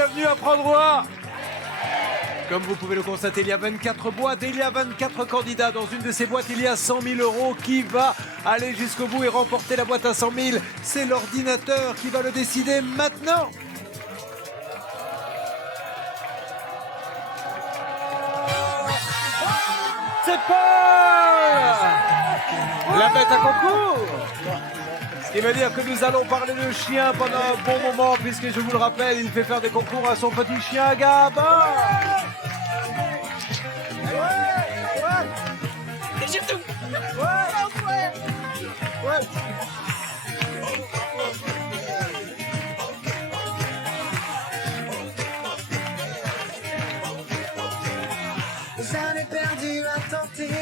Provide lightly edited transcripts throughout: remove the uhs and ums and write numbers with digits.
bienvenue à Prendre Voix. Comme vous pouvez le constater, il y a 24 boîtes et il y a 24 candidats. Dans une de ces boîtes, il y a 100 000 euros. Qui va aller jusqu'au bout et remporter la boîte à 100 000? C'est l'ordinateur qui va le décider maintenant. C'est Paul, la bête à concours. Ce qui veut dire que nous allons parler de chien pendant un bon moment, puisque je vous le rappelle, il fait faire des concours à son petit chien Gabin.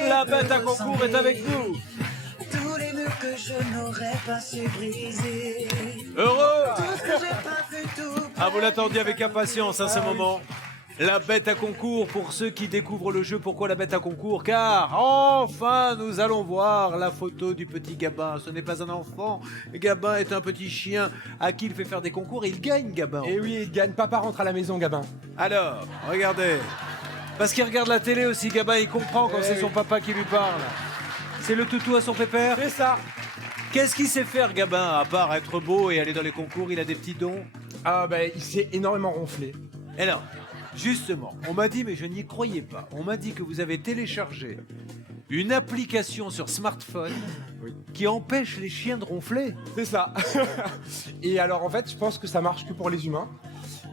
La bête à concours est avec nous. Tous les nœuds que je n'aurais pas su briser. Heureux. Tout ce que j'ai pas vu, tout. Ah, vous l'attendiez avec impatience à ce moment. La bête à concours, pour ceux qui découvrent le jeu, pourquoi la bête à concours? Car enfin nous allons voir la photo du petit Gabin. Ce n'est pas un enfant, Gabin est un petit chien à qui il fait faire des concours et il gagne, Gabin. Et oui, il gagne, papa rentre à la maison, Gabin. Alors, regardez. Parce qu'il regarde la télé aussi, Gabin, il comprend quand c'est son papa qui lui parle. C'est le toutou à son pépère? C'est ça. Qu'est-ce qu'il sait faire, Gabin, à part être beau et aller dans les concours? Il a des petits dons? Ah ben, il s'est énormément ronflé. Et alors, justement, on m'a dit, mais je n'y croyais pas, on m'a dit que vous avez téléchargé une application sur smartphone qui empêche les chiens de ronfler. C'est ça. Et alors, en fait, je pense que ça marche que pour les humains,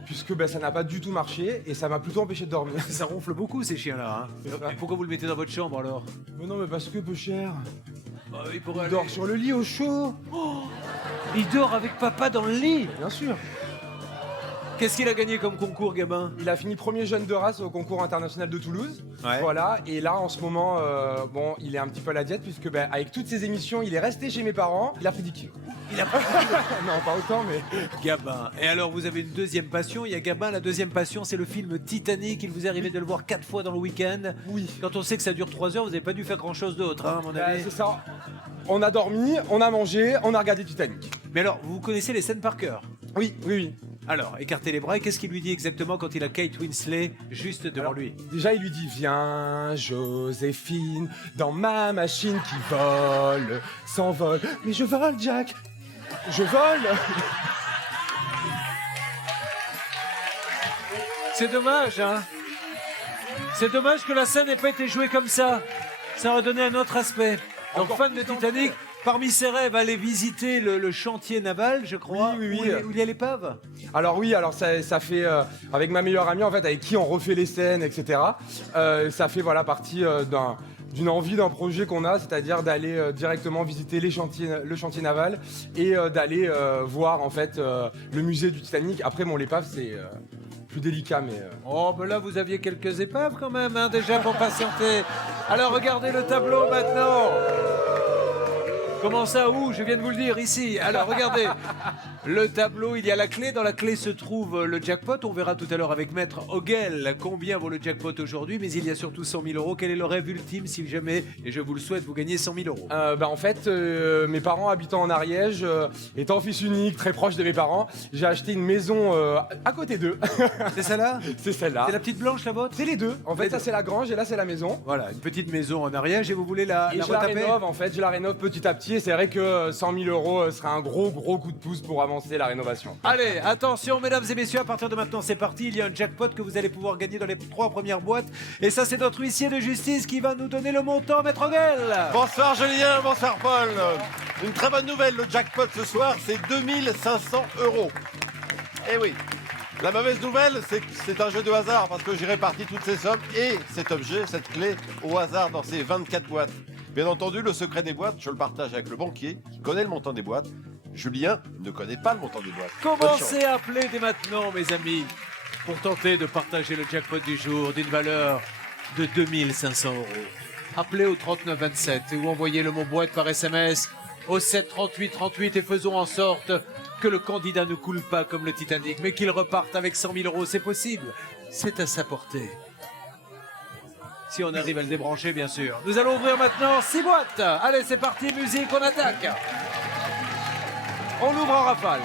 puisque ben, ça n'a pas du tout marché et ça m'a plutôt empêché de dormir. Ça ronfle beaucoup, ces chiens-là. Hein. C'est ça. Et pourquoi vous le mettez dans votre chambre, alors? Mais non, mais parce que peu cher. Il pourrait Il aller- dort sur le lit au chaud. Il dort avec papa dans le lit. Bien sûr. Qu'est-ce qu'il a gagné comme concours, Gabin? Il a fini premier jeune de race au concours international de Toulouse. Ouais. Voilà. Et là, en ce moment, bon, il est un petit peu à la diète, puisque ben, avec toutes ces émissions, il est resté chez mes parents. Il a pris 10 kilos. Il a pas Non, pas autant, mais... Gabin. Et alors, vous avez une deuxième passion. Il y a Gabin, la deuxième passion, c'est le film Titanic. Il vous est arrivé de le voir 4 fois dans le week-end. Oui. Quand on sait que ça dure 3 heures, vous n'avez pas dû faire grand-chose d'autre, hein, à mon avis. C'est ça. On a dormi, on a mangé, on a regardé Titanic. Mais alors, vous connaissez les scènes par cœur? Oui, oui, oui. Alors, écartez les bras et qu'est-ce qu'il lui dit exactement quand il a Kate Winslet juste devant Alors, lui? Déjà, il lui dit: viens, Joséphine, dans ma machine qui vole, s'envole. Mais je vole, Jack. Je vole. C'est dommage, hein? C'est dommage que la scène n'ait pas été jouée comme ça. Ça aurait donné un autre aspect. Donc, Encore fan de plus Titanic, parmi ses rêves, aller visiter le chantier naval, je crois. Oui. Où il y a l'épave. Alors oui, alors ça fait, avec ma meilleure amie, en fait, avec qui on refait les scènes, etc., ça fait voilà, partie d'une envie, d'un projet qu'on a, c'est-à-dire d'aller directement visiter le chantier naval et d'aller voir, en fait, le musée du Titanic. Après, bon, l'épave, c'est plus délicat, mais... Oh, ben là, vous aviez quelques épaves quand même, hein, déjà pour patienter. Alors, regardez le tableau maintenant. Comment ça, où? Je viens de vous le dire, ici. Alors, regardez. Le tableau, il y a la clé. Dans la clé se trouve le jackpot. On verra tout à l'heure avec Maître Hogel combien vaut le jackpot aujourd'hui. Mais il y a surtout 100 000 euros. Quel est le rêve ultime si jamais, et je vous le souhaite, vous gagnez 100 000 euros? En fait, mes parents habitant en Ariège, étant fils unique, très proche de mes parents, j'ai acheté une maison à côté d'eux. C'est celle-là? C'est celle-là. C'est la petite blanche, la vôtre? C'est les deux. En fait, Les ça deux. c'est la grange et là c'est la maison. Voilà, une petite maison en Ariège et vous voulez la Et je la retaper? rénove en fait, je la rénove petit à petit et c'est vrai que 100 000 euros serait un gros coup de pouce pour avancer la rénovation. Allez, attention mesdames et messieurs, à partir de maintenant c'est parti, il y a un jackpot que vous allez pouvoir gagner dans les 3 premières boîtes. Et ça c'est notre huissier de justice qui va nous donner le montant, Maître Hogel. Bonsoir Julien, bonsoir Paul. Une très bonne nouvelle, le jackpot ce soir c'est 2500 euros. Eh oui. La mauvaise nouvelle, c'est que c'est un jeu de hasard parce que j'ai réparti toutes ces sommes et cet objet, cette clé, au hasard dans ces 24 boîtes. Bien entendu, le secret des boîtes, je le partage avec le banquier qui connaît le montant des boîtes. Julien ne connaît pas le montant des boîtes. Bonne chance. Commencez à appeler dès maintenant mes amis pour tenter de partager le jackpot du jour d'une valeur de 2500 euros. Appelez au 3927 ou envoyez le mot boîte par SMS au 7 38 38 et faisons en sorte que le candidat ne coule pas comme le Titanic, mais qu'il reparte avec 100 000 euros. C'est possible, c'est à sa portée. Si on arrive à le débrancher, bien sûr. Nous allons ouvrir maintenant 6 boîtes. Allez, c'est parti, musique, on attaque. On ouvre en rafale.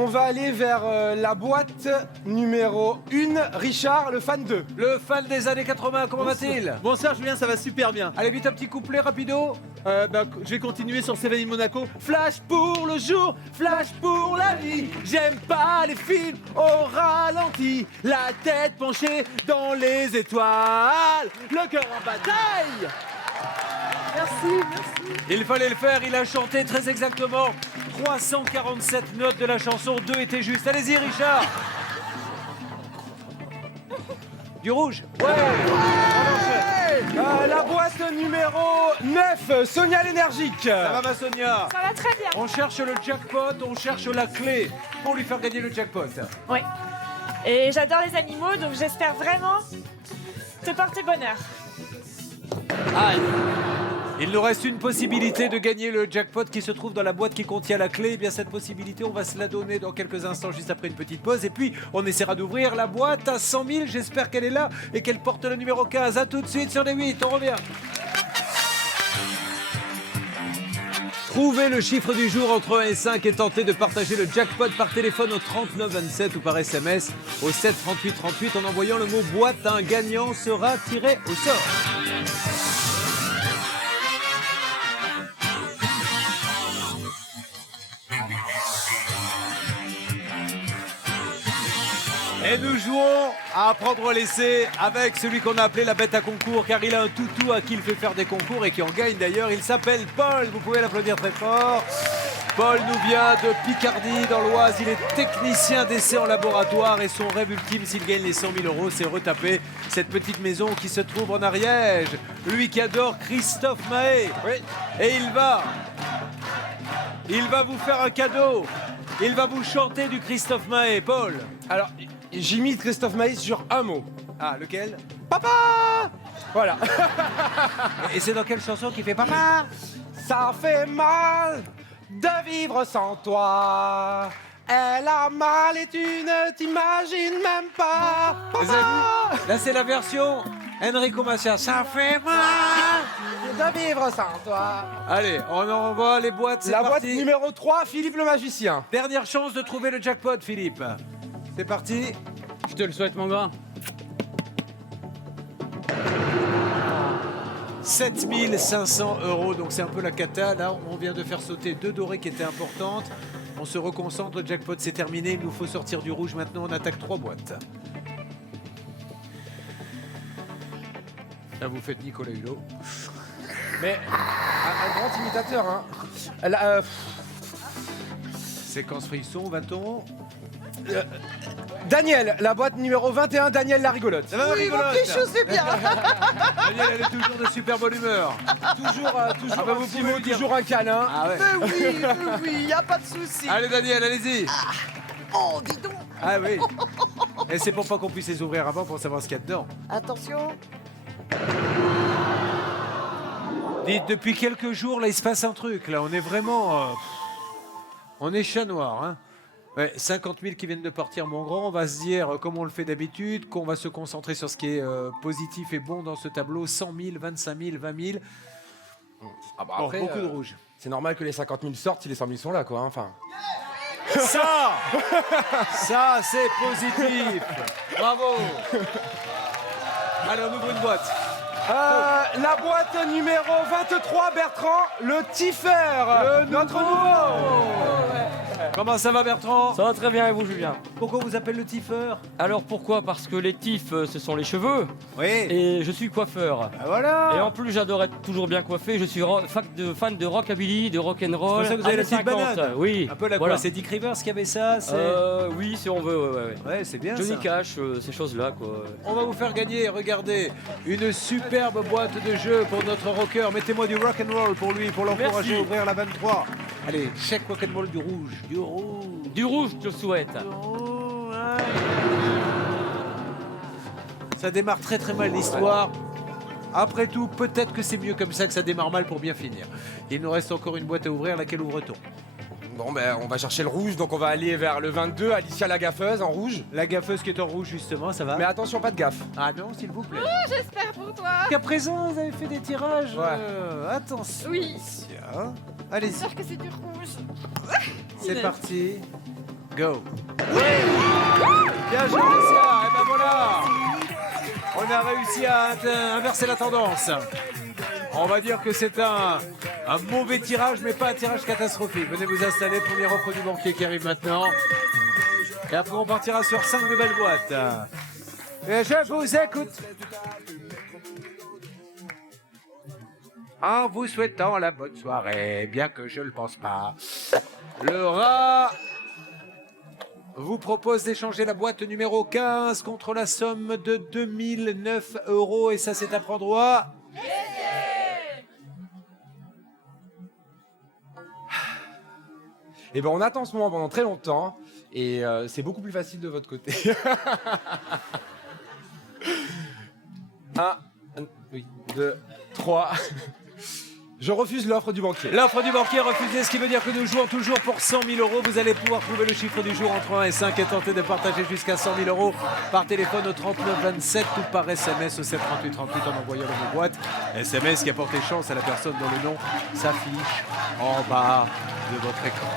on va aller vers la boîte numéro 1. Richard, le fan 2. Le fan des années 80, comment va-t-il? Bonsoir Julien, ça va super bien. Allez vite, un petit couplet rapido. Je vais continuer sur Seven in Monaco. Flash pour le jour, flash pour la vie. J'aime pas les films au ralenti. La tête penchée dans les étoiles. Le cœur en bataille. Il fallait le faire, il a chanté très exactement 347 notes de la chanson, 2 étaient justes. Allez-y Richard. Du rouge. Ouais. La boîte numéro 9. Sonia l'énergique. Ça va ma Sonia? Ça va très bien. On cherche le jackpot, on cherche la clé pour lui faire gagner le jackpot. Oui. Et j'adore les animaux, donc j'espère vraiment te porter bonheur. Il nous reste une possibilité de gagner le jackpot qui se trouve dans la boîte qui contient la clé. Eh bien cette possibilité, on va se la donner dans quelques instants, juste après une petite pause. Et puis, on essaiera d'ouvrir la boîte à 100 000. J'espère qu'elle est là et qu'elle porte le numéro 15. À tout de suite sur les 8. On revient. Trouvez le chiffre du jour entre 1 et 5 et tentez de partager le jackpot par téléphone au 39 27 ou par SMS au 7 38 38 en envoyant le mot boîte. Un gagnant sera tiré au sort. Et nous jouons à prendre ou laisser avec celui qu'on a appelé la bête à concours, car il a un toutou à qui il fait faire des concours et qui en gagne d'ailleurs. Il s'appelle Paul, vous pouvez l'applaudir très fort. Paul nous vient de Picardie dans l'Oise, il est technicien d'essai en laboratoire et son rêve ultime s'il gagne les 100 000 euros, c'est retaper cette petite maison qui se trouve en Ariège. Lui qui adore Christophe Maé. Oui. Et il va vous faire un cadeau. Il va vous chanter du Christophe Maé, Paul. Alors, j'imite Christophe Maïs sur un mot. Ah, lequel? Papa. Voilà. Et c'est dans quelle chanson qu'il fait papa? Ça fait mal de vivre sans toi. Elle a mal et tu ne t'imagines même pas. Vous avez vu? Là, c'est la version Enrico Macias. Ça fait mal De vivre sans toi. Allez, on envoie les boîtes, c'est La parti. boîte numéro 3, Philippe le magicien. Dernière chance de trouver le jackpot, Philippe. C'est parti. Je te le souhaite, mon grand. 7 500 euros, donc c'est un peu la cata. Là, on vient de faire sauter 2 dorées qui étaient importantes. On se reconcentre, le jackpot c'est terminé. Il nous faut sortir du rouge maintenant. On attaque 3 boîtes. Là, vous faites Nicolas Hulot. Mais un grand imitateur, hein. Séquence frisson, va-t-on? Daniel, la boîte numéro 21, Daniel la rigolote. Ça va, ma rigolote? c'est bien. Daniel, elle est toujours de super bonne humeur. Toujours Ah bah, un vous petit pouvez mot, le dire. toujours un câlin. Ah ouais. Oui, y a pas de souci. Allez, Daniel, allez-y. Oh, dis donc. Ah oui. Et c'est pour pas qu'on puisse les ouvrir avant pour savoir ce qu'il y a dedans. Attention. Dites, depuis quelques jours, là, il se passe un truc. Là, on est vraiment... on est chat noir, hein. Ouais, 50 000 qui viennent de partir, mon grand. On va se dire, comme on le fait d'habitude, qu'on va se concentrer sur ce qui est positif et bon dans ce tableau. 100 000, 25 000, 20 000. Ah bah Bon, après, beaucoup de rouge. c'est normal que les 50 000 sortent si les 100 000 sont là, quoi. Hein. Enfin, Ça, c'est positif. Bravo. Allez, on ouvre une boîte. la boîte numéro 23, Bertrand, le Tiffer, notre nouveau. Comment ça va, Bertrand? Ça va très bien et vous, Julien? Pourquoi on vous appelle le tifeur? Alors pourquoi? Parce que les tifs, ce sont les cheveux. Oui. Et je suis coiffeur. Ah, voilà. Et en plus, j'adore être toujours bien coiffé. Je suis fan de rockabilly, de rock'n'roll. C'est pour ça que vous avez la petite banane. Oui. Un peu la voilà. quoi? C'est Dick Rivers qui avait ça? Oui, si on veut. Ouais. Ouais, c'est bien Johnny ça. Cash, ces choses-là, quoi. On va vous faire gagner, regardez, une superbe boîte de jeux pour notre rocker. Mettez-moi du rock'n'roll pour lui, pour l'encourager à Merci. ouvrir la 23. Allez, chèque rock'n'roll du rouge, du rouge. Du rouge, je te souhaite. Ça démarre très très mal l'histoire. Après tout, peut-être que c'est mieux comme ça, que ça démarre mal pour bien finir. Il nous reste encore une boîte à ouvrir, laquelle ouvre-t-on? Bon, ben, on va chercher le rouge, donc on va aller vers le 22, Alicia la gaffeuse en rouge. La gaffeuse qui est en rouge justement, ça va? Mais attention, pas de gaffe. Ah non, s'il vous plaît. J'espère pour toi. Jusqu'à présent, vous avez fait des tirages. Ouais. Attention. Oui. Allez-y, J'espère que c'est du rouge. c'est parti. go. Bien joué, Alessia. Et ben voilà. On a réussi à inverser la tendance. On va dire que c'est un mauvais tirage, mais pas un tirage catastrophique. Venez vous installer, première offre du banquier qui arrive maintenant. Et après, on partira sur 5 nouvelles boîtes. Et je vous écoute. En vous souhaitant la bonne soirée, bien que je ne le pense pas. Le rat vous propose d'échanger la boîte numéro 15 contre la somme de 2009 €. Et ça, c'est à prendre au... Et ben on attend ce moment pendant très longtemps et c'est beaucoup plus facile de votre côté. Un, oui, 2, 3. Je refuse l'offre du banquier. L'offre du banquier refusée, ce qui veut dire que nous jouons toujours pour 100 000 €. Vous allez pouvoir trouver le chiffre du jour entre 1 et 5 et tenter de partager jusqu'à 100 000 € par téléphone au 39 27 ou par SMS au 7 38 38 en envoyant dans vos boîtes. SMS qui a porté chance à la personne dont le nom s'affiche en bas de votre écran.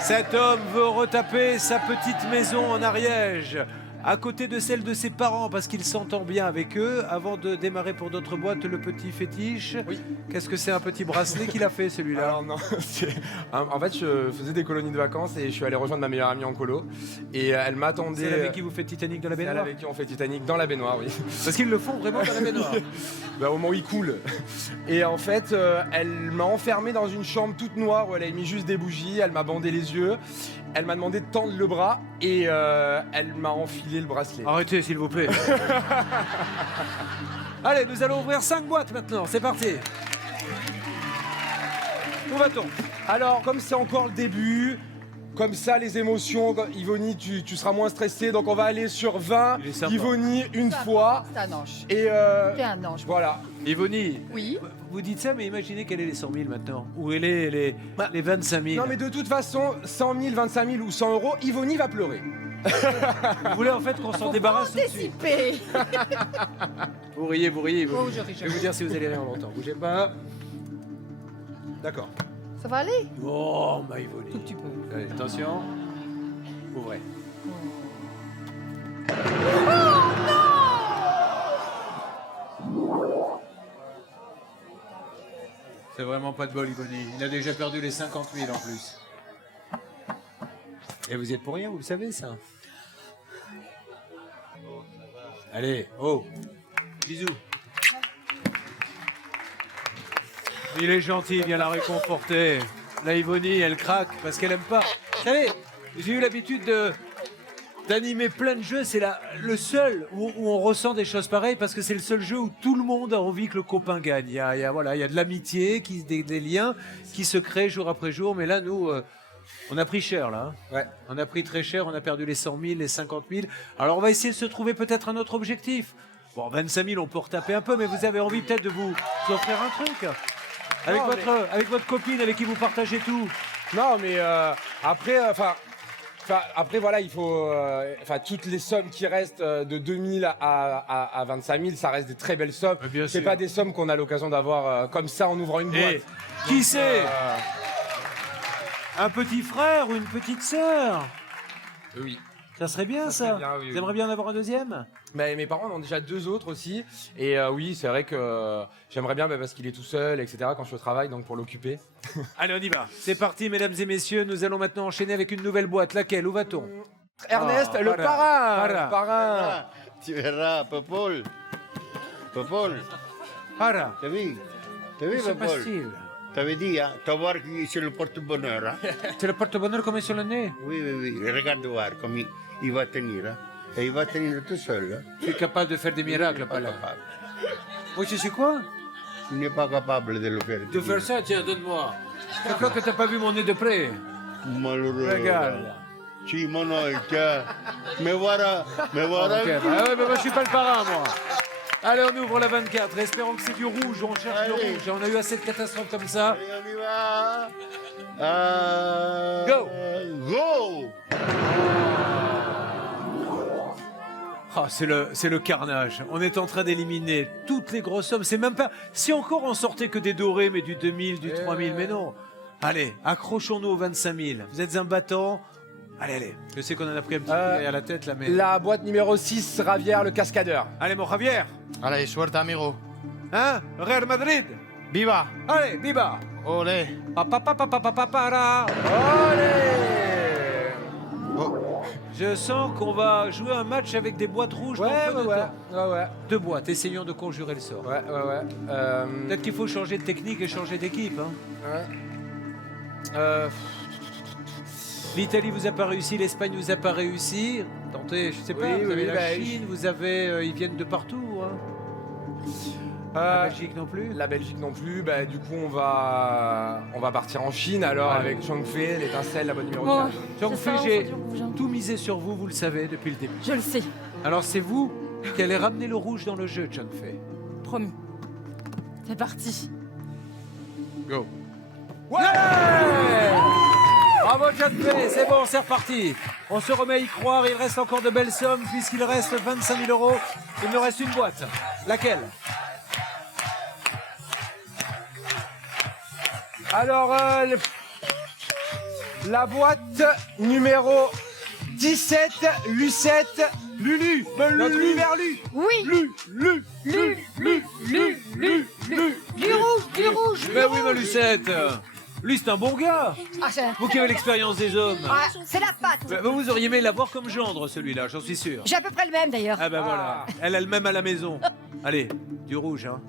Cet homme veut retaper sa petite maison en Ariège, à côté de celle de ses parents, parce qu'il s'entend bien avec eux. Avant de démarrer pour d'autres boîtes, le petit fétiche. Oui. Qu'est-ce que c'est, un petit bracelet qu'il a fait, celui-là? Alors non, en fait je faisais des colonies de vacances et je suis allé rejoindre ma meilleure amie en colo et elle m'attendait. C'est avec qui vous faites Titanic dans la Celle baignoire? avec qui on fait Titanic dans la baignoire, oui. Parce qu'ils le font vraiment dans la baignoire. Bah, au moment où il coule. Et en fait, elle m'a enfermé dans une chambre toute noire où elle avait mis juste des bougies, elle m'a bandé les yeux, elle m'a demandé de tendre le bras et elle m'a enfilé le bracelet. Arrêtez, s'il vous plaît. Allez, nous allons ouvrir 5 boîtes maintenant. C'est parti. Où va-t-on? Alors, comme c'est encore le début, comme ça les émotions, Ivonie, tu seras moins stressée, donc on va aller sur 20. Il est sympa. Ivonie, une fois. C'est un ange. Et C'est un ange. voilà. Ivonie, Oui. vous dites ça, mais imaginez quelle est les 100 000 maintenant. Où est les 25 000. Non mais de toute façon, 100 000, 25 000 ou 100 €, Ivonie va pleurer. Vous voulez en fait qu'on s'en débarrasse tout de suite? Anticiper. Vous riez, vous riez. Oh, je ris, Je vais vous dire si vous allez rire longtemps. Bougez pas. D'accord. Ça va aller? Oh, ma Ivonie. Tout petit peu. Allez, attention. Ouvrez. C'est vraiment pas de bol, Ivonie. Il a déjà perdu les 50 000 en plus. Et vous y êtes pour rien, vous le savez, ça. Allez, oh. Bisous. Il est gentil, il vient la réconforter. La Ivonie, elle craque parce qu'elle aime pas. Vous savez, j'ai eu l'habitude d'animer plein de jeux. C'est le seul où on ressent des choses pareilles parce que c'est le seul jeu où tout le monde a envie que le copain gagne. Il y a de l'amitié, des liens qui se créent jour après jour. Mais là, nous, on a pris cher, là. Hein. Ouais. On a pris très cher. On a perdu les 100 000, les 50 000. Alors, on va essayer de se trouver peut-être un autre objectif. Bon, 25 000, on peut retaper un peu, mais vous avez envie peut-être de vous offrir un truc avec, avec votre copine avec qui vous partagez tout. Non mais après, après voilà, il faut, toutes les sommes qui restent de 2000 à 25 000, ça reste des très belles sommes. Bien C'est sûr. pas des sommes qu'on a l'occasion d'avoir comme ça en ouvrant une boîte. Et qui sait Un petit frère ou une petite sœur? Oui. Ça serait bien, Ça ça. serait bien, oui, Vous oui. aimeriez bien en avoir un deuxième? Mais mes parents en ont déjà 2 autres aussi. Et oui, c'est vrai que j'aimerais bien parce qu'il est tout seul, etc. quand je suis au travail, donc pour l'occuper. Allez, on y va. C'est parti, mesdames et messieurs. Nous allons maintenant enchaîner avec une nouvelle boîte. Laquelle? Où va-t-on? Ernest, Ah, le para. parrain, Para. le parrain. Tu verras, Popol. Popol, Para. t'as vu? T'as Que vu, se Popol? passe-t-il? T'avais dit, hein? Tu vas voir que c'est le porte-bonheur. Hein? C'est le porte-bonheur comme sur le nez. Oui, oui, oui. Regarde voir comme il va tenir. Hein? Et il va tenir tout seul. Hein? Je suis capable de faire des miracles, Pas pas là. capable. Oui, je suis quoi? Il n'est pas capable de le faire. De faire ça? Tiens, donne-moi. Je crois que t'as pas vu mon nez de près. Malheureux. Regarde. Si, mon oeil, tiens. Mais voilà. Mais voilà. Ok, bah ouais, mais moi je suis pas le parrain, moi. Allez, on ouvre la 24. Espérons que c'est du rouge. On cherche du Allez. rouge. On a eu assez de catastrophes comme ça. Allez, on y va. Go. Go. Ah, c'est le carnage. On est en train d'éliminer toutes les grosses sommes. C'est même pas. Si encore on sortait que des dorés, mais du 2000, du 3000, mais non. Allez, accrochons-nous aux 25 000. Vous êtes un battant. Allez. Je sais qu'on en a pris un petit peu à la tête là, mais. La boîte numéro 6, Ravière, le cascadeur. Allez, mon Javier. Allez, suerte, amigo. Hein? Real Madrid. Viva. Allez, viva. Olé. Papapapapapapara. Allez. Je sens qu'on va jouer un match avec des boîtes rouges. Ouais, dans peu de ouais, temps. ouais. Deux boîtes, essayons de conjurer le sort. Ouais. Peut-être qu'il faut changer de technique et changer d'équipe. Hein. L'Italie vous a pas réussi, l'Espagne vous a pas réussi. Tentez, je sais pas, Oui, vous avez oui, la bah, Chine, vous avez, ils viennent de partout. Hein. La Belgique non plus. La Belgique non plus. Bah, du coup, on va partir en Chine alors Ouais. avec Chang Fei, l'étincelle, la boîte numéro Bon. 4. Donc C'est ça, j'ai aujourd'hui, rouge, hein. tout misé sur vous, vous le savez depuis le début. Je le sais, Alors c'est vous qui allez ramener le rouge dans le jeu, Chang Fei. promis. C'est parti. Go. Ouais. Bravo Chang Fei, c'est bon, c'est reparti. On se remet à y croire, il reste encore de belles sommes puisqu'il reste 25 000 euros. Il me reste une boîte. Laquelle? Alors, la boîte numéro 17, Lucette, Lulu, notre univers Lu. Oui. Du rouge. Mais oui, ma Lucette. Lui, c'est un bon gars. Ah, c'est Vous qui avez l'expérience des hommes. c'est la patte. Mais vous auriez aimé l'avoir comme gendre, celui-là, j'en suis sûr. J'ai à peu près le même d'ailleurs. Ah ben voilà, elle a le même à la maison. Allez, du rouge, hein.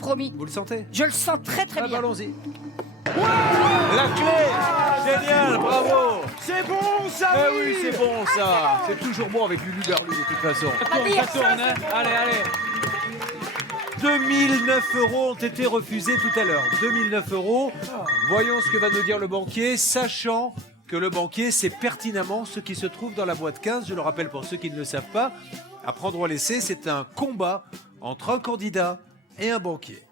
Promis. Vous le sentez? Je le sens très Ah, bien. allons-y. La clé! Génial, bravo! C'est bon, ça, Eh oui, c'est bon ça! C'est toujours bon avec Lulu Berlu de toute façon. Ça tourne, hein. Allez. 2009 € ont été refusés tout à l'heure. 2009 €. Voyons ce que va nous dire le banquier, sachant que le banquier sait pertinemment ce qui se trouve dans la boîte 15. Je le rappelle pour ceux qui ne le savent pas. À prendre ou à laisser, c'est un combat entre un candidat et un banquier.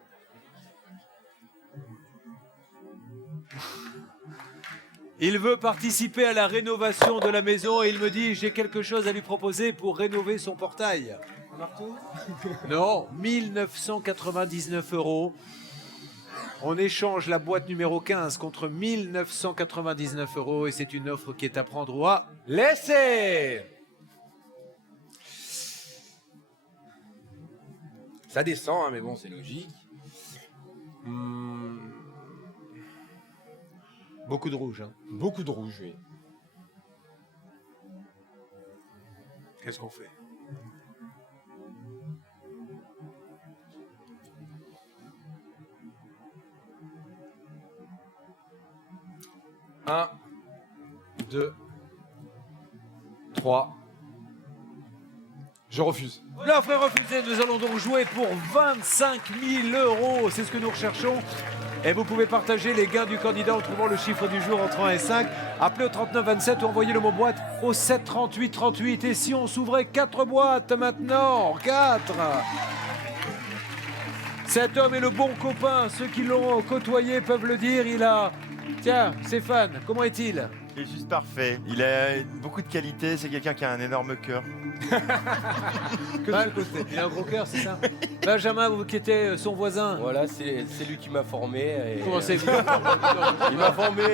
Il veut participer à la rénovation de la maison et il me dit j'ai quelque chose à lui proposer pour rénover son portail. Non, 1999 €. On échange la boîte numéro 15 contre 1999 € et c'est une offre qui est à prendre ou à Laissez. Ça descend, hein, mais bon, c'est logique. beaucoup de rouge. Hein. Beaucoup de rouge, oui. Qu'est-ce qu'on fait? Un, 2, 3. Je refuse. L'offre est refusée, nous allons donc jouer pour 25 000 €. C'est ce que nous recherchons. Et vous pouvez partager les gains du candidat en trouvant le chiffre du jour entre 1 et 5. Appelez au 3927 ou envoyez le mot boîte au 7 38 38. Et si on s'ouvrait 4 boîtes maintenant? 4. Cet homme est le bon copain. Ceux qui l'ont côtoyé peuvent le dire. Il a... Tiens, Stéphane, comment est-il? Il est juste parfait. Il a beaucoup de qualités. C'est quelqu'un qui a un énorme cœur. Il a un gros cœur, c'est ça? Benjamin, vous qui étiez son voisin. Voilà, c'est lui qui m'a formé. Et, Comment c'est? il m'a formé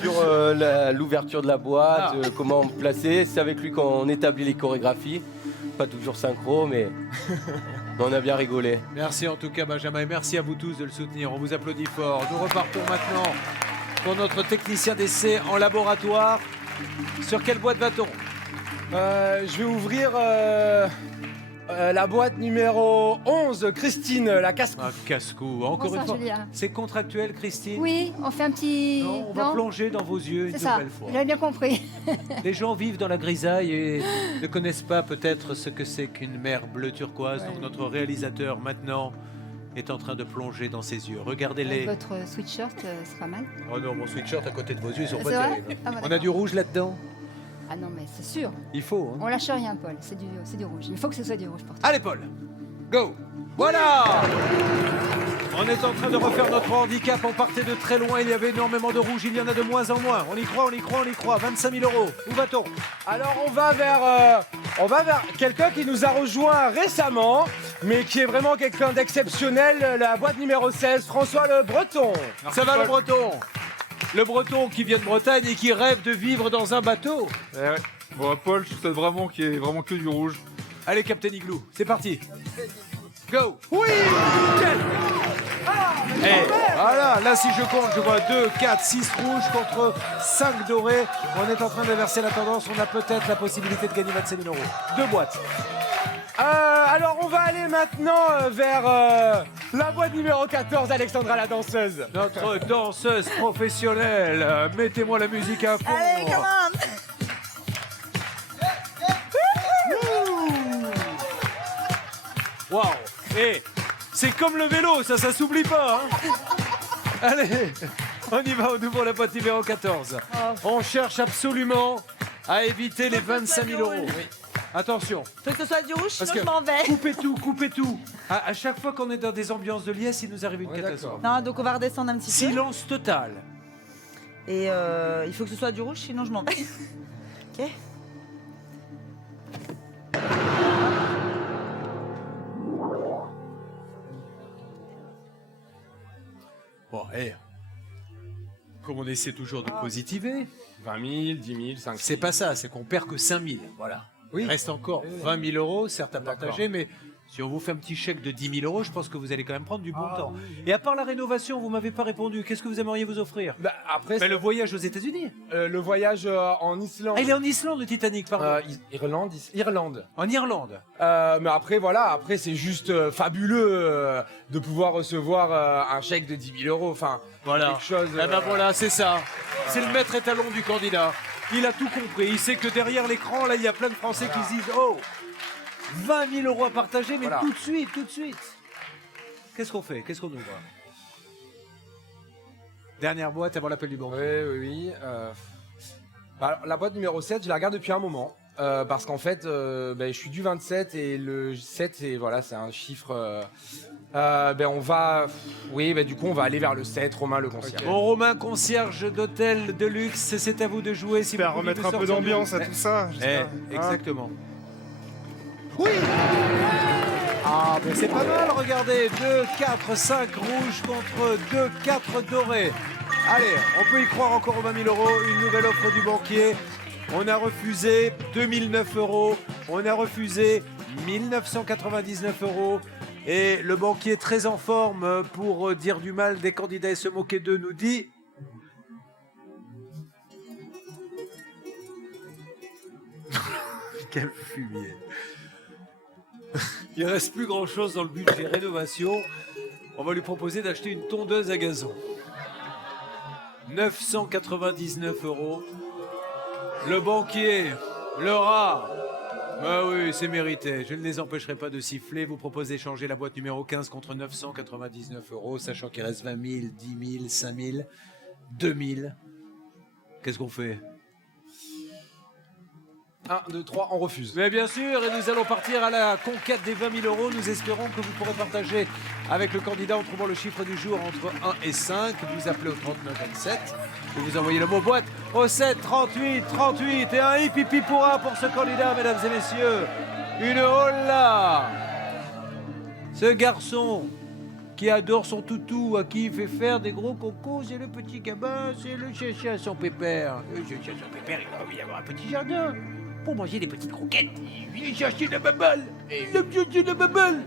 sur l'ouverture de la boîte, comment me placer. C'est avec lui qu'on établit les chorégraphies. Pas toujours synchro, mais on a bien rigolé. Merci en tout cas, Benjamin, et merci à vous tous de le soutenir. On vous applaudit fort. Nous repartons maintenant pour notre technicien d'essai en laboratoire. Sur quelle boîte va-t-on? Je vais ouvrir la boîte numéro 11, Christine, la casse-cou. Un casse-cou, encore Bonsoir, une fois. Julien. C'est contractuel, Christine? Oui, on fait un petit. Non, on va plonger dans vos yeux une C'est ça. nouvelle fois. J'avais bien compris. Les gens vivent dans la grisaille et ne connaissent pas peut-être ce que c'est qu'une mer bleu turquoise. Ouais. Donc notre réalisateur maintenant est en train de plonger dans ses yeux. Regardez-les. Votre sweatshirt, c'est pas mal. Oh non, mon sweatshirt à côté de vos yeux, ils sont C'est pas vrai terribles. Ah, bah, On a d'accord. du rouge là-dedans? Ah non, mais c'est sûr. Il faut, hein. On lâche rien, Paul. C'est du rouge. Il faut que ce soit du rouge pour toi. Allez, Paul, go! Voilà! On est en train de refaire notre handicap. On partait de très loin. Il y avait énormément de rouge. Il y en a de moins en moins. On y croit, on y croit, on y croit. 25 000 €. Où va-t-on? Alors on va vers quelqu'un qui nous a rejoint récemment, mais qui est vraiment quelqu'un d'exceptionnel, la boîte numéro 16, François Le Breton. Ça va, le breton? Le breton qui vient de Bretagne et qui rêve de vivre dans un bateau. Eh ouais. Bon, Paul, je souhaite vraiment qu'il y ait vraiment que du rouge. Allez, Captain Igloo, c'est parti. Go. Oui. Nickel. Et voilà, là si je compte, je vois 2, 4, 6 rouges contre 5 dorés. On est en train d'inverser la tendance, on a peut-être la possibilité de gagner 25 000 euros. 2 boîtes. Alors on va aller maintenant vers la boîte numéro 14, Alexandra la danseuse. Notre danseuse professionnelle. Mettez-moi la musique à fond. Allez, come on. Waouh. Et c'est comme le vélo, ça s'oublie pas. Hein. Allez, on y va, on ouvre la boîte numéro 14. On cherche absolument à éviter les 25 000 euros. Oui. Attention. Faut que ce soit du rouge, Parce sinon que je m'en vais. Coupez tout. À chaque fois qu'on est dans des ambiances de liesse, il nous arrive une catastrophe. Non, donc on va redescendre un petit peu. Silence total. Et il faut que ce soit du rouge, sinon je m'en vais. Ok. Bon, comme on essaie toujours de positiver, 20 000, 10 000, 5 000. c'est pas ça, c'est qu'on perd que 5 000. Voilà. Oui. Il reste encore 20 000 euros, certes à D'accord. partager, mais si on vous fait un petit chèque de 10 000 euros, je pense que vous allez quand même prendre du bon temps. Et à part la rénovation, vous m'avez pas répondu. Qu'est-ce que vous aimeriez vous offrir? Après, Le voyage aux États-Unis. le voyage en Islande. Ah, il est en Islande, le Titanic, pardon. Irlande. En Irlande. Mais après, voilà, après c'est juste fabuleux de pouvoir recevoir un chèque de 10 000 euros. Enfin, Voilà. quelque chose. Eh ben voilà, c'est ça. C'est le maître étalon du candidat. Il a tout compris. Il sait que derrière l'écran, là, il y a plein de Français qui se disent « Oh, 20 000 euros à partager, mais Voilà. tout de suite. Qu'est-ce qu'on fait? Qu'est-ce qu'on ouvre? Dernière boîte avant l'appel du banquier. Oui. Alors, la boîte numéro 7, je la regarde depuis un moment. Parce qu'en fait, je suis du 27 et le 7, c'est un chiffre. On va. Du coup, on va aller vers le 7, Romain le concierge. Bon, Romain, concierge d'hôtel de luxe, c'est à vous de jouer. Si J'espère vous pouvez remettre nous un peu sortir d'ambiance du- à tout ça. j'espère. Exactement. Oui. Ah, mais c'est pas mal, regardez. 2, 4, 5 rouges contre 2, 4 dorés. Allez, on peut y croire encore aux 20 000 euros. Une nouvelle offre du banquier. On a refusé 2009 euros. On a refusé 1999 euros. Et le banquier, très en forme pour dire du mal des candidats et se moquer d'eux, nous dit... Quel fumier. Il reste plus grand chose dans le budget rénovation. On va lui proposer d'acheter une tondeuse à gazon. 999 euros. Le banquier, le rat. Bah oui, c'est mérité. Je ne les empêcherai pas de siffler. Vous proposez d'échanger la boîte numéro 15 contre 999 euros, sachant qu'il reste 20 000, 10 000, 5 000, 2 000. Qu'est-ce qu'on fait? 1, 2, 3, on refuse. Mais bien sûr, et nous allons partir à la conquête des 20 000 euros. Nous espérons que vous pourrez partager avec le candidat en trouvant le chiffre du jour entre 1 et 5. Vous appelez au 3927 et vous envoyez le mot boîte au 7 38 38 et un hip hip hip hurrah pour ce candidat, mesdames et messieurs. Une holla. Ce garçon qui adore son toutou, à qui il fait faire des gros cocos, c'est le petit gamin, c'est le chacha à son pépère. Le chacha à son pépère, il va y avoir un petit jardin pour manger des petites croquettes. Il a cherché la baballe. Il a cherché la baballe.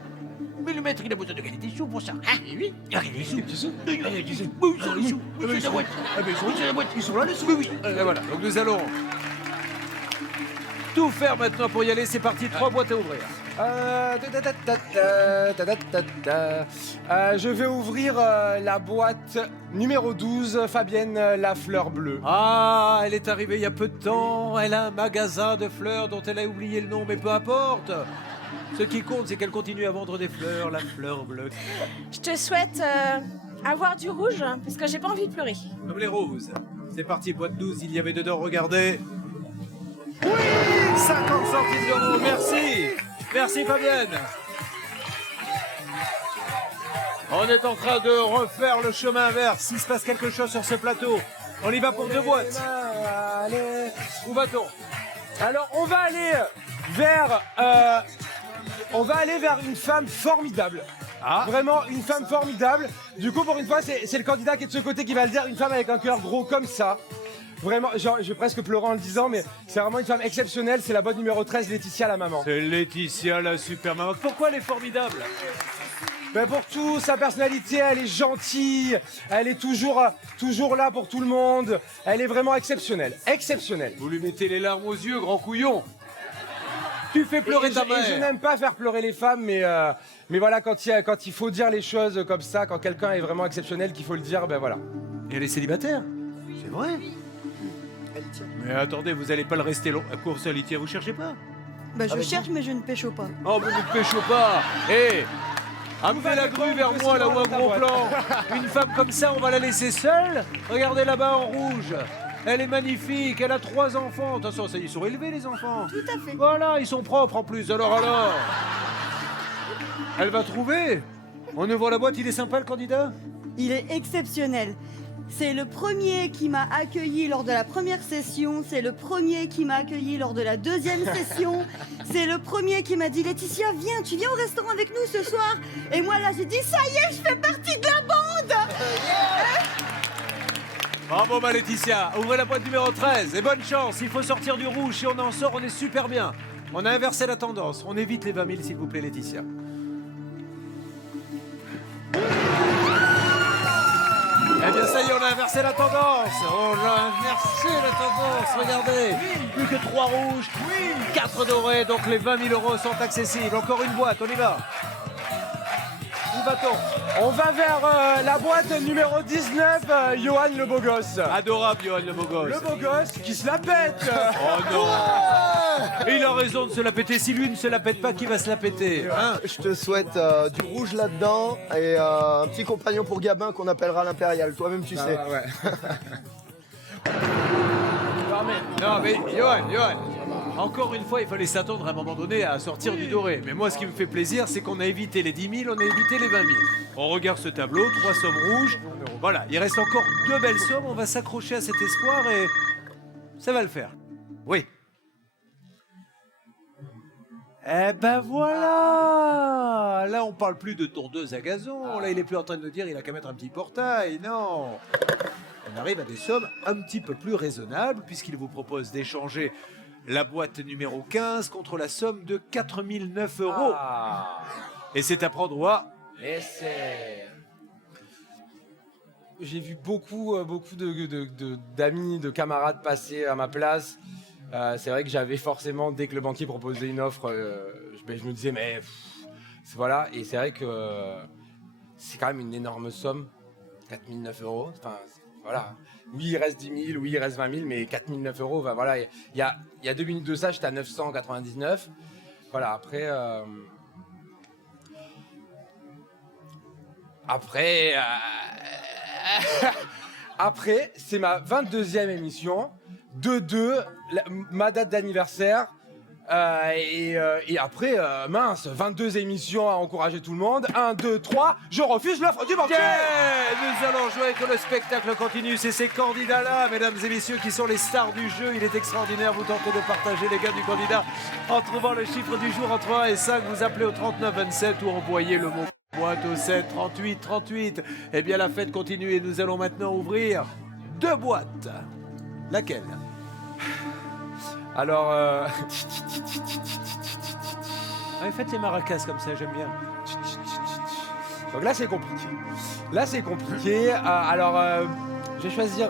Mais le maître, il a besoin de gagner des sous pour ça. Hein? Oui, il a gagné des sous. Il a gagné des sous. Où sont les sous? Où sont la boîte? Ils sont la boîte. Ils sont là, les sous. Oui. Et voilà, donc nous allons tout faire maintenant pour y aller. C'est parti, 3 boîtes à ouvrir. Je vais ouvrir la boîte numéro 12, Fabienne la fleur bleue. Ah, elle est arrivée il y a peu de temps. Elle a un magasin de fleurs dont elle a oublié le nom, mais peu importe. Ce qui compte, c'est qu'elle continue à vendre des fleurs, la fleur bleue. Je te souhaite avoir du rouge, parce que j'ai pas envie de pleurer. Comme les roses. C'est parti, boîte 12, il y avait dedans, regardez. Oui, 50 centimes d'euros, merci. Merci Fabienne. On est en train de refaire le chemin inverse. S'il se passe quelque chose sur ce plateau, on y va pour 2 boîtes. Où va-t-on? Alors, on va aller vers On va aller vers une femme formidable. Vraiment une femme formidable. Du coup, pour une fois, c'est le candidat qui est de ce côté qui va le dire. Une femme avec un cœur gros comme ça. Vraiment, genre, je vais presque pleurer en le disant, mais c'est vraiment une femme exceptionnelle. C'est la boîte numéro 13, Laetitia la maman. C'est Laetitia la super maman. Pourquoi elle est formidable? Ben pour tout, sa personnalité, elle est gentille, elle est toujours là pour tout le monde. Elle est vraiment exceptionnelle, exceptionnelle. Vous lui mettez les larmes aux yeux, grand couillon. Tu fais pleurer ta mère. Je n'aime pas faire pleurer les femmes, mais voilà, quand il faut dire les choses comme ça, quand quelqu'un est vraiment exceptionnel, qu'il faut le dire, ben voilà. Et elle est célibataire? C'est vrai? Mais attendez, vous allez pas le rester long. À quoi ça, Lydia, vous cherchez pas? Bah je cherche mais je ne pécho pas. Oh, mais ne pécho pas. Hé, amenez la grue vers moi, là où un gros plan. Une femme comme ça, on va la laisser seule? Regardez là-bas en rouge. Elle est magnifique, elle a 3 enfants. Attention, ça, ils sont élevés, les enfants. Tout à fait. Voilà, ils sont propres en plus. Alors. Elle va trouver. On ouvre la boîte, il est sympa, le candidat? Il est exceptionnel. C'est le premier qui m'a accueilli lors de la première session, c'est le premier qui m'a accueilli lors de la deuxième session, c'est le premier qui m'a dit « Laetitia, viens, tu viens au restaurant avec nous ce soir ?» Et moi là, j'ai dit « Ça y est, je fais partie de la bande !» Bravo ma Laetitia, ouvrez la boîte numéro 13 et bonne chance, il faut sortir du rouge, si on en sort on est super bien. On a inversé la tendance, on évite les 20 000 s'il vous plaît Laetitia. Eh bien ça y est, on a inversé la tendance. On a inversé la tendance, regardez. Plus que 3 rouges, 4 dorés, donc les 20 000 € sont accessibles. Encore une boîte, on y va. Où va-t-on? On va vers la boîte numéro 19, Johan le beau gosse. Adorable Johan le beau gosse. Le beau gosse qui se la pète. Oh non. Et il a raison de se la péter. Si lui ne se la pète pas, qui va se la péter hein? Je te souhaite du rouge là-dedans et un petit compagnon pour Gabin qu'on appellera l'Impérial. Toi-même tu sais. Ouais. Non mais Johan, encore une fois, il fallait s'attendre à un moment donné à sortir du doré. Mais moi, ce qui me fait plaisir, c'est qu'on a évité les 10 000, on a évité les 20 000. On regarde ce tableau, 3 sommes rouges. Voilà, il reste encore 2 belles sommes. On va s'accrocher à cet espoir et ça va le faire. Oui. Eh ben voilà! Là, on parle plus de tondeuse à gazon. Là, il est plus en train de nous dire il a qu'à mettre un petit portail. Non! On arrive à des sommes un petit peu plus raisonnables puisqu'il vous propose d'échanger la boîte numéro 15 contre la somme de 4 009 €. Et c'est à prendre à l'essai. J'ai vu beaucoup d'amis, de camarades passer à ma place. C'est vrai que j'avais forcément, dès que le banquier proposait une offre, je me disais, mais voilà. Et c'est vrai que c'est quand même une énorme somme, 4 009 €. Enfin, voilà. Oui, il reste 10 000, oui, il reste 20 000, mais 4 009 €, ben voilà. Il y a 2 minutes de ça, j'étais à 999. Voilà, après, c'est ma 22e émission. 2-2, ma date d'anniversaire. Et après, mince, 22 émissions à encourager tout le monde. 1, 2, 3, je refuse l'offre du banquier. Nous allons jouer que le spectacle continue. C'est ces candidats-là, mesdames et messieurs, qui sont les stars du jeu. Il est extraordinaire. Vous tentez de partager les gains du candidat en trouvant le chiffre du jour entre 1 et 5. Vous appelez au 39 27 ou envoyez le mot boîte au 7 38 38. Eh bien, la fête continue et nous allons maintenant ouvrir 2 boîtes. Laquelle? Alors, faites les maracas comme ça, j'aime bien. Donc là, c'est compliqué. Alors, je vais choisir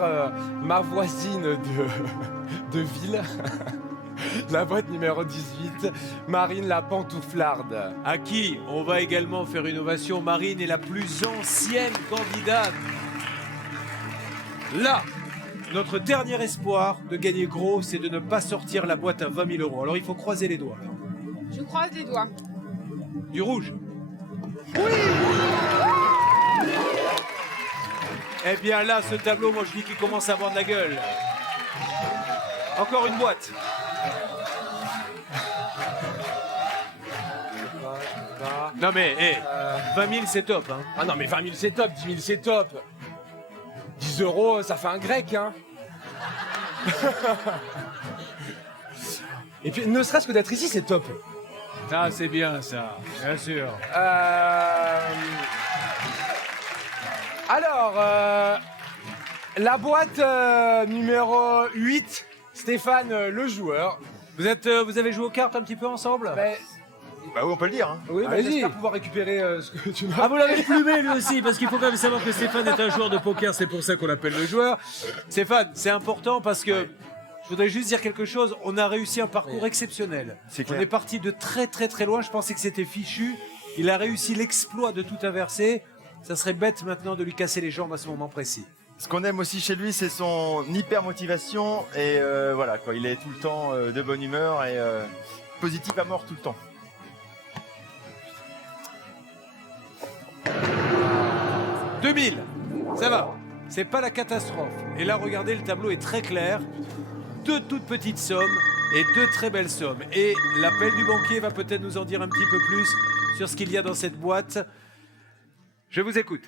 ma voisine de ville. La boîte numéro 18, Marine la pantouflarde. À qui on va également faire une ovation. Marine est la plus ancienne candidate. Là, notre dernier espoir de gagner gros, c'est de ne pas sortir la boîte à 20 000 €. Alors il faut croiser les doigts. Je croise les doigts. Du rouge. Oui! Eh bien là, ce tableau, moi je dis qu'il commence à avoir de la gueule. Encore une boîte. Non mais, 20 000 c'est top. Hein. Ah non mais 20 000 c'est top, 10 000 c'est top. 10 € ça fait un grec hein. Et puis ne serait-ce que d'être ici c'est top. Ça, c'est bien, ça, bien sûr. Alors, la boîte numéro 8, Stéphane, le joueur. Vous avez joué aux cartes un petit peu ensemble? Bah oui, on peut le dire. Hein. Oui, Allez-y. j'espère pouvoir récupérer ce que tu m'as. Ah, vous l'avez plumé lui aussi, parce qu'il faut quand même savoir que Stéphane est un joueur de poker, c'est pour ça qu'on l'appelle le joueur. Stéphane, c'est important parce que je voudrais juste dire quelque chose. On a réussi un parcours exceptionnel. C'est On clair. est parti de très très très loin. Je pensais que c'était fichu. Il a réussi l'exploit de tout inverser. Ça serait bête maintenant de lui casser les jambes à ce moment précis. Ce qu'on aime aussi chez lui, c'est son hyper motivation et voilà quoi. Il est tout le temps de bonne humeur et positif à mort tout le temps. 2000, ça va. C'est pas la catastrophe. Et là, regardez, le tableau est très clair. 2 toutes petites sommes et 2 très belles sommes. Et l'appel du banquier va peut-être nous en dire un petit peu plus sur ce qu'il y a dans cette boîte. Je vous écoute.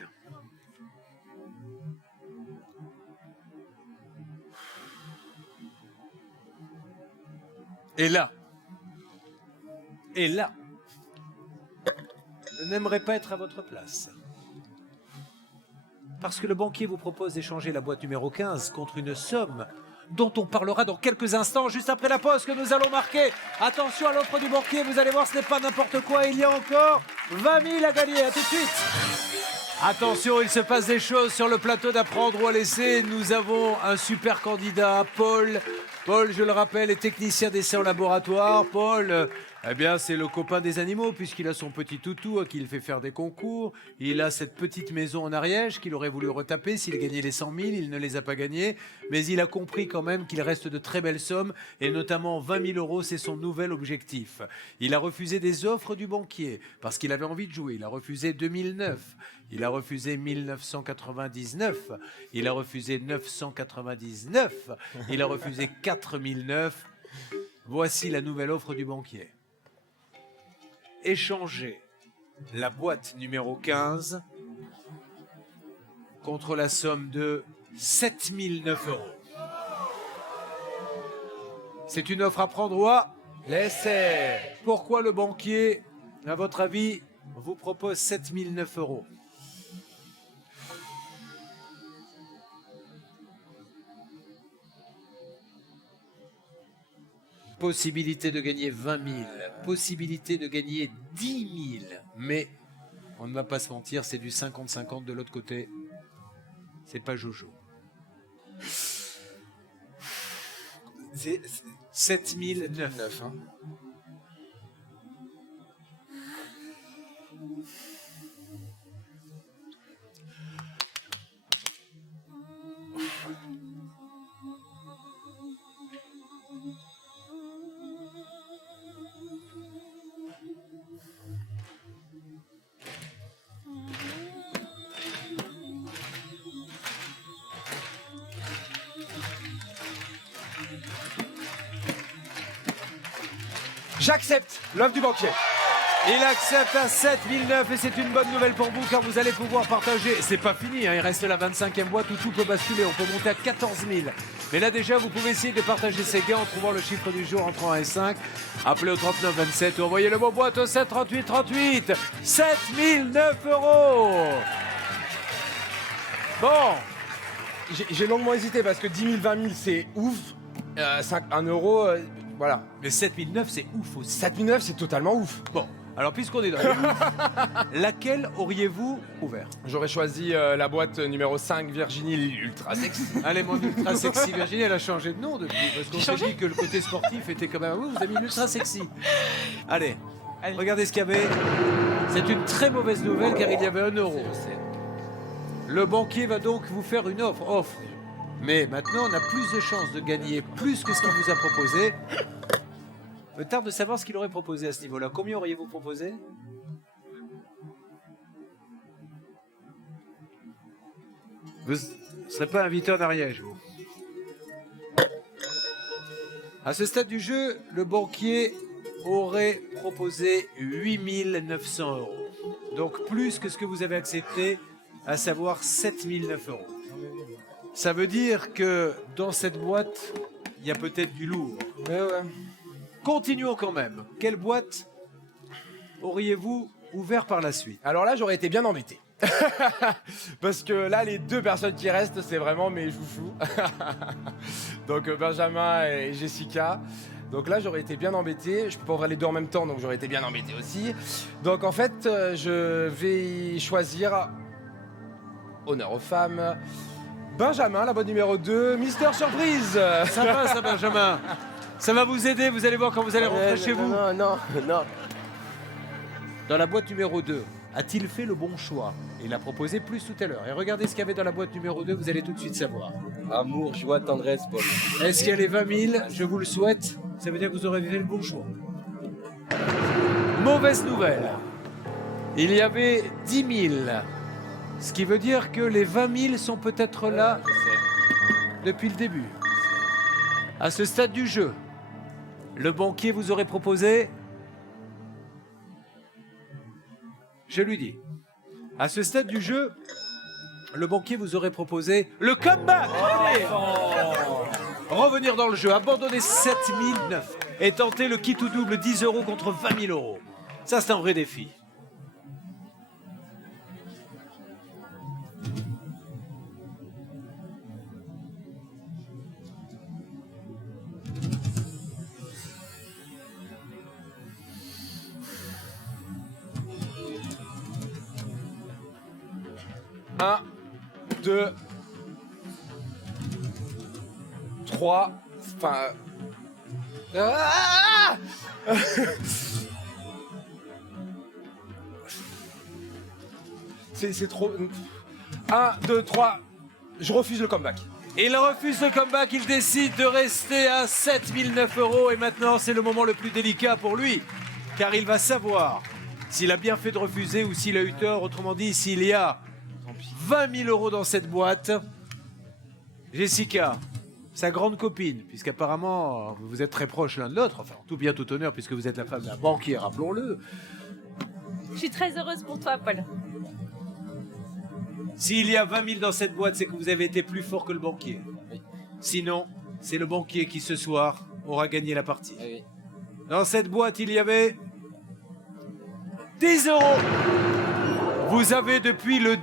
Et là, je n'aimerais pas être à votre place. Parce que le banquier vous propose d'échanger la boîte numéro 15 contre une somme dont on parlera dans quelques instants, juste après la pause que nous allons marquer. Attention à l'offre du banquier, vous allez voir, ce n'est pas n'importe quoi, il y a encore 20 000 à gagner, à tout de suite. Attention, il se passe des choses sur le plateau d'Apprendre ou à laisser. Nous avons un super candidat, Paul. Paul, je le rappelle, est technicien d'essai en laboratoire. Paul, eh bien, c'est le copain des animaux, puisqu'il a son petit toutou à qui il fait faire des concours. Il a cette petite maison en Ariège qu'il aurait voulu retaper s'il gagnait les 100 000. Il ne les a pas gagnés. Mais il a compris quand même qu'il reste de très belles sommes, et notamment 20 000 €, c'est son nouvel objectif. Il a refusé des offres du banquier, parce qu'il avait envie de jouer. Il a refusé 2009. Il a refusé 1999. Il a refusé 999. Il a refusé 4009. Voici la nouvelle offre du banquier. Échanger la boîte numéro 15 contre la somme de 7009 €. C'est une offre à prendre ou à laisser. Pourquoi le banquier, à votre avis, vous propose 7009 €? Possibilité de gagner 20 000, possibilité de gagner 10 000, mais on ne va pas se mentir, c'est du 50-50 de l'autre côté. C'est pas Jojo. C'est 7009. Hein. J'accepte l'offre du banquier. Il accepte à 7009 et c'est une bonne nouvelle pour vous car vous allez pouvoir partager. C'est pas fini, hein, il reste la 25e boîte où tout peut basculer. On peut monter à 14 000. Mais là déjà, vous pouvez essayer de partager ces gains en trouvant le chiffre du jour entre 1 et 5. Appelez au 3927 ou envoyez le mot boîte au 7 38 38. 7009 €. Bon. J'ai longuement hésité parce que 10 000, 20 000, c'est ouf. 1 euro, voilà. Mais 7009, c'est ouf aussi. 7009, c'est totalement ouf. Bon, alors puisqu'on est dans laquelle auriez-vous ouvert? J'aurais choisi la boîte numéro 5, Virginie Ultra Sexy. Allez, mon Ultra Sexy Virginie, elle a changé de nom depuis. Parce qu'on s'est dit que le côté sportif était quand même... Vous avez mis l'Ultra Sexy. Allez, regardez ce qu'il y avait. C'est une très mauvaise nouvelle car il y avait 1 euro. Le banquier va donc vous faire une offre. Mais maintenant, on a plus de chances de gagner plus que ce qu'il vous a proposé. Me tarde de savoir ce qu'il aurait proposé à ce niveau-là. Combien auriez-vous proposé? Vous ne serez pas invité en Ariège, vous. À ce stade du jeu, le banquier aurait proposé 8 900 €. Donc plus que ce que vous avez accepté, à savoir 7 009 €. Ça veut dire que dans cette boîte, il y a peut-être du lourd. Ouais. Continuons quand même. Quelle boîte auriez-vous ouvert par la suite? Alors là, j'aurais été bien embêté. Parce que là, les deux personnes qui restent, c'est vraiment mes chouchous. Donc Benjamin et Jessica. Donc là, j'aurais été bien embêté. Je peux pas ouvrir les deux en même temps, donc j'aurais été bien embêté aussi. Donc en fait, je vais choisir, honneur aux femmes, Benjamin, la boîte numéro 2, Mister Surprise. Sympa ça, Benjamin. Ça va vous aider, vous allez voir quand vous allez rentrer chez vous. Non. Dans la boîte numéro 2, a-t-il fait le bon choix? Il a proposé plus tout à l'heure. Et regardez ce qu'il y avait dans la boîte numéro 2, vous allez tout de suite savoir. Amour, joie, tendresse, Paul. Est-ce qu'il y a les 20 000? Je vous le souhaite. Ça veut dire que vous aurez fait le bon choix. Mauvaise nouvelle. Il y avait 10 000. Ce qui veut dire que les 20 000 sont peut-être là depuis le début. À ce stade du jeu, le banquier vous aurait proposé... Je lui dis. À ce stade du jeu, le banquier vous aurait proposé le comeback. Revenir dans le jeu, abandonner 7 009 et tenter le kit ou double 10 € contre 20 000 €. Ça, c'est un vrai défi. Un, 2, 3, enfin... C'est trop... 1, 2, 3, je refuse le comeback. Il refuse le comeback, il décide de rester à 7 009 € et maintenant c'est le moment le plus délicat pour lui, car il va savoir s'il a bien fait de refuser ou s'il a eu tort, autrement dit s'il y a 20 000 € dans cette boîte. Jessica, sa grande copine, puisqu'apparemment vous êtes très proches l'un de l'autre, enfin tout bien tout honneur puisque vous êtes la femme d'un banquier, rappelons-le. Je suis très heureuse pour toi, Paul. S'il y a 20 000 dans cette boîte, c'est que vous avez été plus fort que le banquier. Sinon, c'est le banquier qui ce soir aura gagné la partie. Dans cette boîte, il y avait 10 €. Vous avez depuis le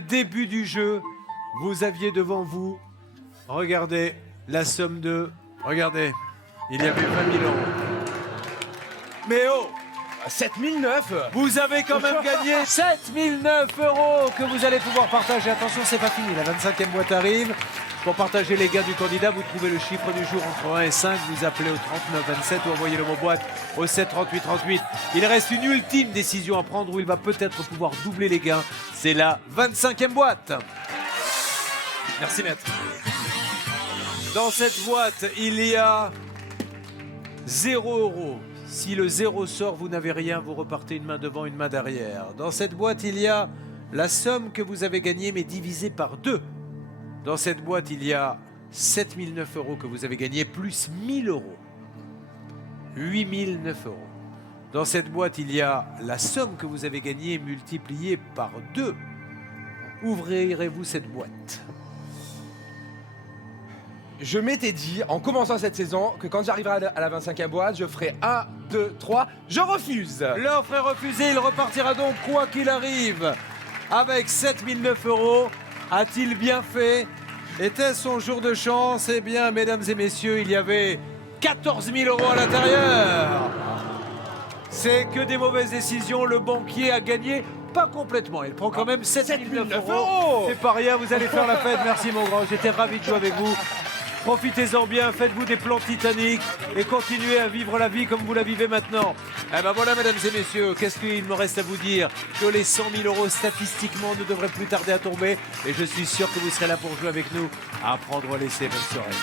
début du jeu, vous aviez devant vous, regardez, la somme de... Regardez, il y avait 20 000 €. Mais oh, 7 009. Vous avez quand même gagné 7 009 € que vous allez pouvoir partager. Attention, c'est pas fini, la 25e boîte arrive. Pour partager les gains du candidat, vous trouvez le chiffre du jour entre 1 et 5, vous appelez au 39 27 ou envoyez le mot boîte au 7 38 38. Il reste une ultime décision à prendre où il va peut-être pouvoir doubler les gains. C'est la 25e boîte. Merci maître. Dans cette boîte, il y a 0 €. Si le 0 sort, vous n'avez rien, vous repartez une main devant, une main derrière. Dans cette boîte, il y a la somme que vous avez gagnée, mais divisée par 2. Dans cette boîte, il y a 7 009 € que vous avez gagné, plus 1 000 €. 8 009 €. Dans cette boîte, il y a la somme que vous avez gagnée multipliée par 2. Ouvrirez-vous cette boîte? Je m'étais dit, en commençant cette saison, que quand j'arriverai à la 25e boîte, je ferai 1, 2, 3, je refuse. L'offre est refusée, il repartira donc quoi qu'il arrive avec 7 009 €. A-t-il bien fait? Était-ce son jour de chance? Eh bien, mesdames et messieurs, il y avait 14 000 € à l'intérieur. C'est que des mauvaises décisions. Le banquier a gagné, pas complètement. Il prend quand même 7 009 €. C'est pas rien, vous allez faire la fête. Merci mon grand, j'étais ravi de jouer avec vous. Profitez-en bien, faites-vous des plans titaniques et continuez à vivre la vie comme vous la vivez maintenant. Eh ben voilà, mesdames et messieurs, qu'est-ce qu'il me reste à vous dire? Que les 100 000 € statistiquement ne devraient plus tarder à tomber et je suis sûr que vous serez là pour jouer avec nous. À prendre ou à laisser, bonne soirée.